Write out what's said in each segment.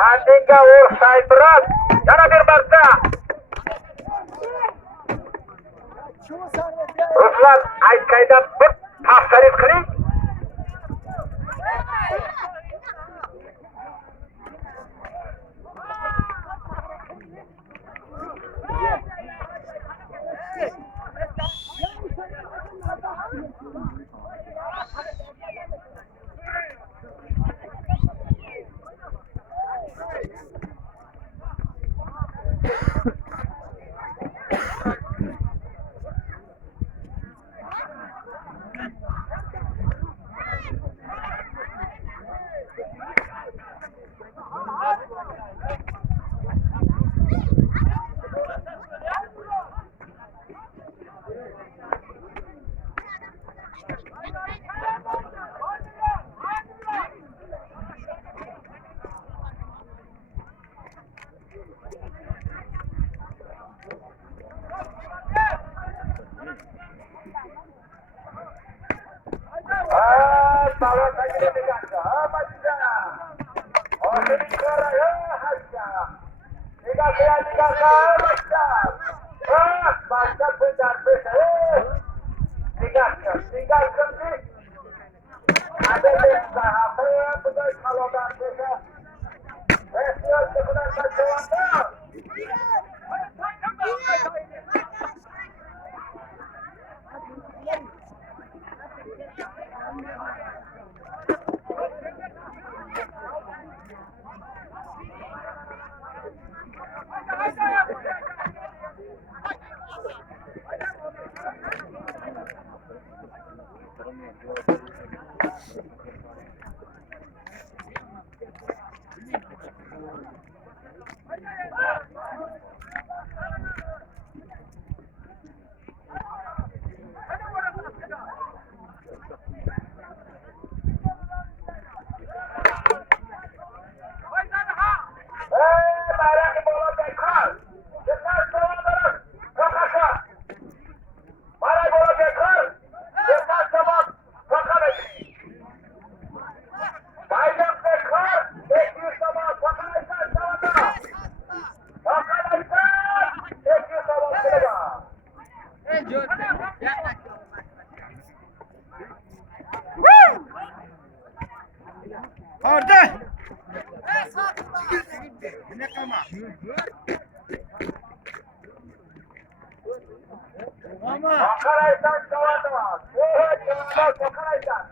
Handingga Ursay berat, yana bir marta. Ruslan aytgayda bir tafsirat qiling. Tokaray'dan Çavanda. Çavanda Tokaray'dan.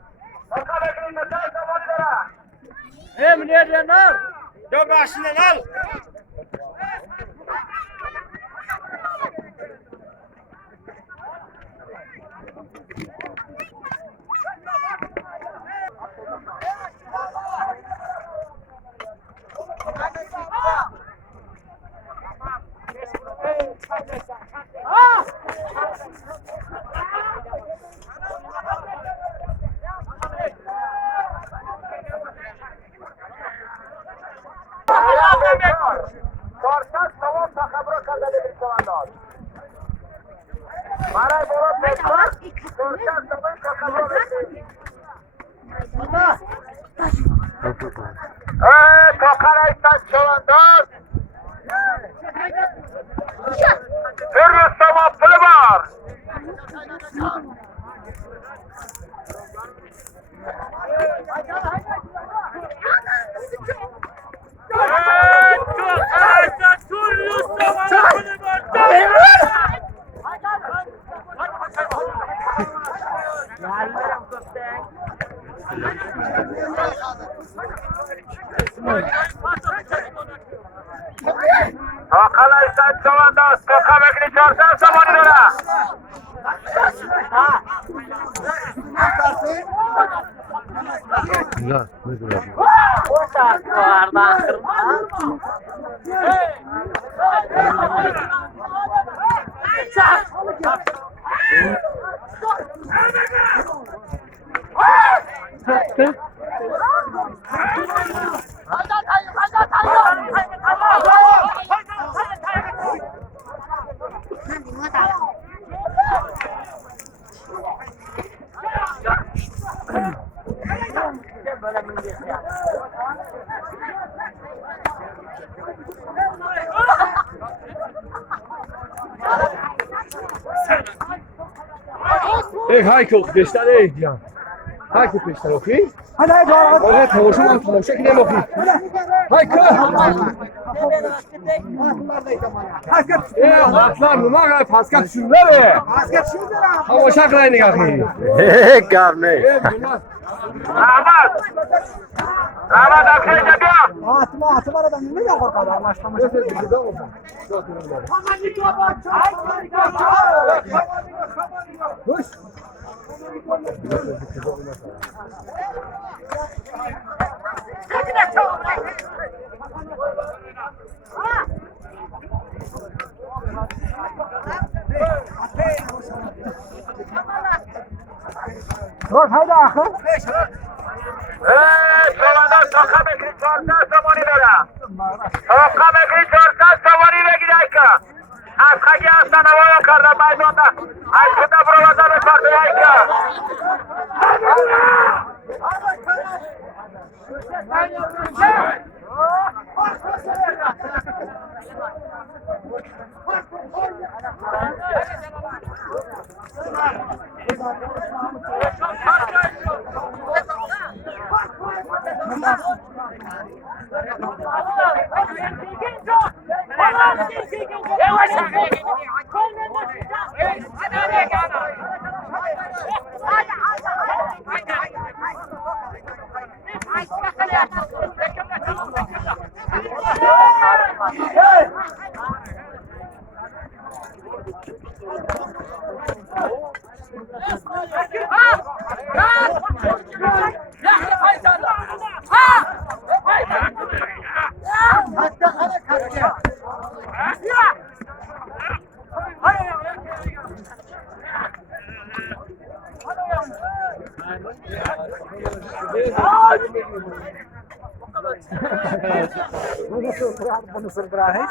Tokaray'dan mesaj zamanlara. Nereden al? Yok başından al. Çarşaf tamam takabura kazandı şu anda. Maray Borat Bekman. Çarşaf tamam takabura kazandı. Tokaray'dan Çavanda. Bir Rüstem var. Tokaray'dan Çavanda. Tokaray'ın çarşaf zamanlara. Güzel, ne güzel. Hayko, peşten ey ya. Hayko peşten okey. Hadi hadi hadi. Evet, tavuşa gidelim okey. Hayko. Atlar numara paskat şunlar be. Basket şimdi lan. Tavuşa klayını akey. Karne. Rahmat. Rahmat akşam geliyor. Atma adam ne ya korkar Allah aşkına. Dur haydi akı. Çavanda Toka Bekri çarşaf zamanlara. Toka Bekri çarşaf zamanıyla giderken. Askagi aslan hava yukarıda maydonda. Askıda buralarda bir parça yayken. Bunu sırdırar hiç.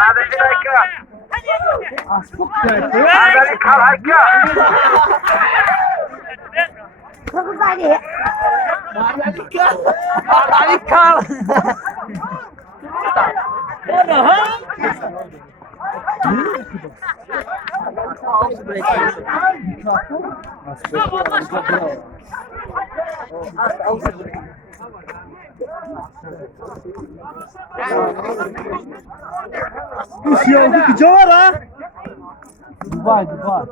Hadi bir dakika. Astık. Hadi kal Hakkı. Dubai, Dubai.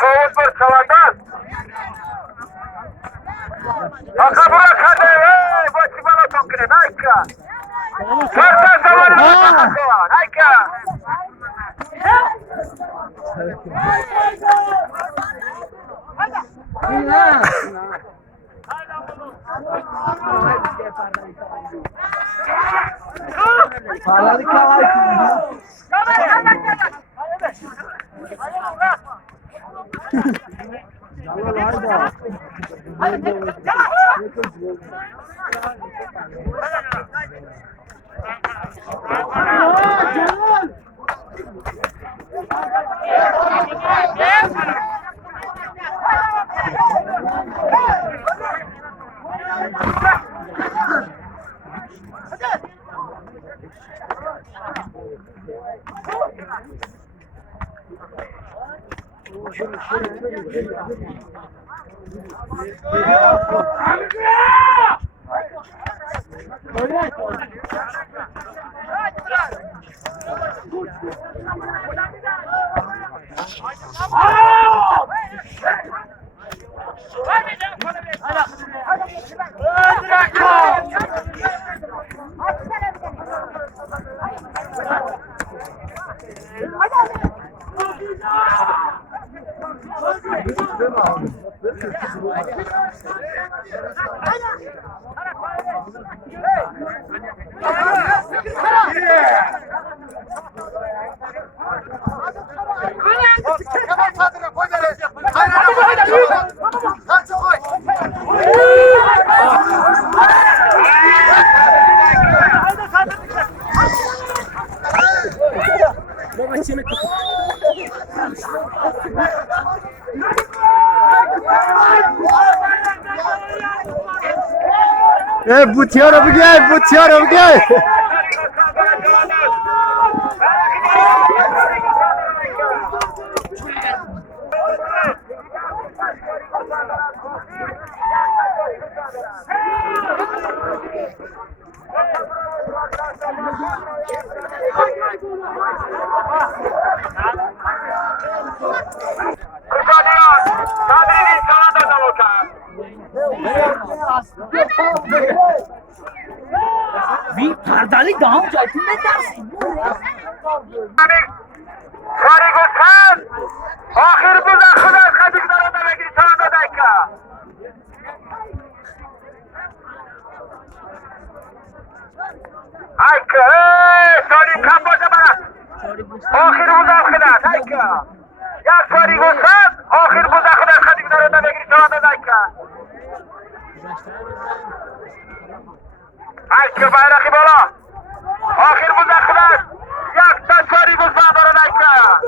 Hovuz bir çalardan. Hakkı bırak hadi. Bu çimana tokine. Hakkı. Sertan zamanı Hakkı var. Hakkı. Paralı kalayım. Bu tiyara bu gel, bu tiyara bu gel. Bir pardali daha mı çaytın ne dersin? Farigulkan ahir bu zakhıdan kadıklara da vekil sana da dakika. Hakkı sorry kamboja bana. Ahir bu zakhıdan dakika. Ya Farigulkan ahir bu zakhıdan kadıklara da vekil sana da dakika. Hakkı bayrakı bola. Ahir bu zakhıdan yaktan Farigulkan bana dakika.